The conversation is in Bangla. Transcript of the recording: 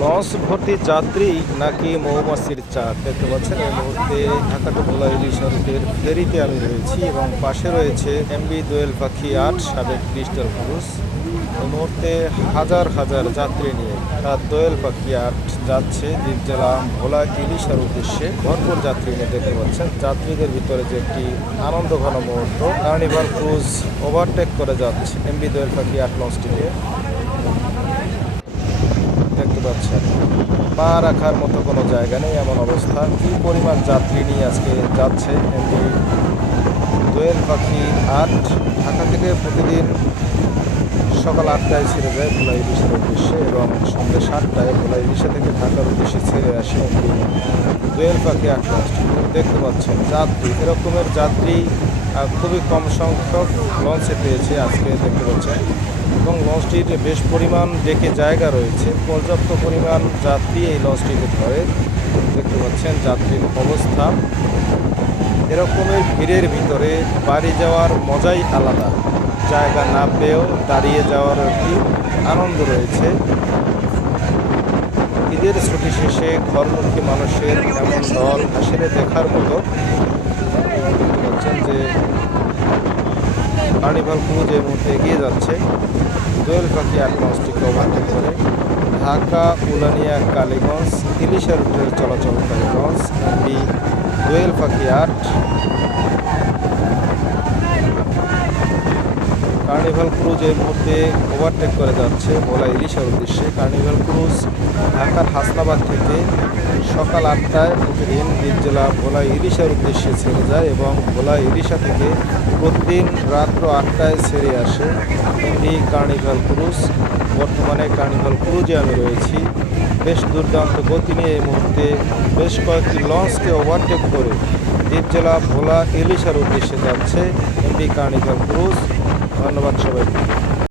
লঞ্চ ভর্তি যাত্রী নাকি মৌমাছির চাক দেখতে পাচ্ছেন, এই মুহূর্তে ঢাকা টু ভোলা ইলিশ রুটের ফেরিতে আমি রয়েছি এবং পাশে রয়েছে এমবি দোয়েল পাখি আট, সাবেক ক্রিস্টাল ক্রুজ এই মুহূর্তে হাজার হাজার যাত্রী নিয়ে তার দোয়েল পাখি আট যাচ্ছে দ্বীপ জেলা ভোলা ইলিশার উদ্দেশ্যে। ভরপুর যাত্রী নিয়ে দেখতে পাচ্ছেন, যাত্রীদের ভিতরে যে একটি আনন্দ ঘন মুহূর্ত। কার্নিভাল ক্রুজ ওভারটেক করে যাচ্ছে এমবি দোয়েল পাখি আট লঞ্চটিকে। দেখতে পাচ্ছেন। পা রাখার মতো কোনো জায়গা নেই, এমন অবস্থা। কি পরিমাণ যাত্রী নিয়ে আজকে যাচ্ছে এমনি দোয়েল পাখি আট ঢাকা থেকে প্রতিদিন সকাল আটটায় ছেড়ে যায় ভোলা ইলিশের উদ্দেশ্যে এবং সন্ধ্যে সাতটায় ভোলা ইলিশা থেকে ঢাকার উদ্দেশ্যে ছেড়ে আসে এমনি দোয়েল পাখি আট দেখতে পাচ্ছেন, যাত্রী, এরকমের যাত্রী খুবই কম সংখ্যক লঞ্চে পেয়েছে আজকে, দেখতে পাচ্ছেন। এবং লঞ্চটির বেশ পরিমাণ ডেকে জায়গা রয়েছে। পর্যাপ্ত পরিমাণ যাত্রী এই লঞ্চটিতে ধরে দেখতে পাচ্ছেন যাত্রীর অবস্থা। এরকমের ভিড়ের ভিতরে বাড়ি যাওয়ার মজাই আলাদা। জায়গা না পেয়েও দাঁড়িয়ে যাওয়ার একটি আনন্দ রয়েছে। ঈদের ছুটি শেষে ঘরমুখী মানুষের এমন দল আসলে দেখার মতো। দেখতে পাচ্ছেন যে কার্নিভাল ক্রুজ মুহূর্তে এগিয়ে যাচ্ছে। দোয়েল পাখি অ্যাটমসটিকে ওভারটেক করে। ঢাকা, উলানিয়া, কালীগঞ্জ ইলিশা রুটের চলাচল কালীগঞ্জ বি দোয়েল পাখি আট। কার্নিভাল ক্রুজ এই মুহূর্তে ওভারটেক করে যাচ্ছে ভোলা ইলিশার উদ্দেশ্যে। কার্নিভাল ক্রুজ ঢাকার হাসনাবাদ থেকে সকাল আটটায় প্রতিদিন বীর জেলা ভোলা ইলিশার উদ্দেশ্যে ছেড়ে যায় এবং ভোলা ইলিশা থেকে প্রতিদিন রাত্র আটটায় ছেড়ে আসে। এই কার্নিভাল ক্রুজ। বর্তমানে কার্নিভাল ক্রুজে আমি রয়েছি। বেশ দুর্দান্ত গতি নিয়ে এই মুহূর্তে বেশ কয়েকটি লঞ্চকে ওভারটেক করে দ্বীপ জেলা ভোলা ইলিশার উদ্দেশ্যে যাচ্ছে এমডি কার্নিকাল ক্রুজ। ধন্যবাদ সবাইকে।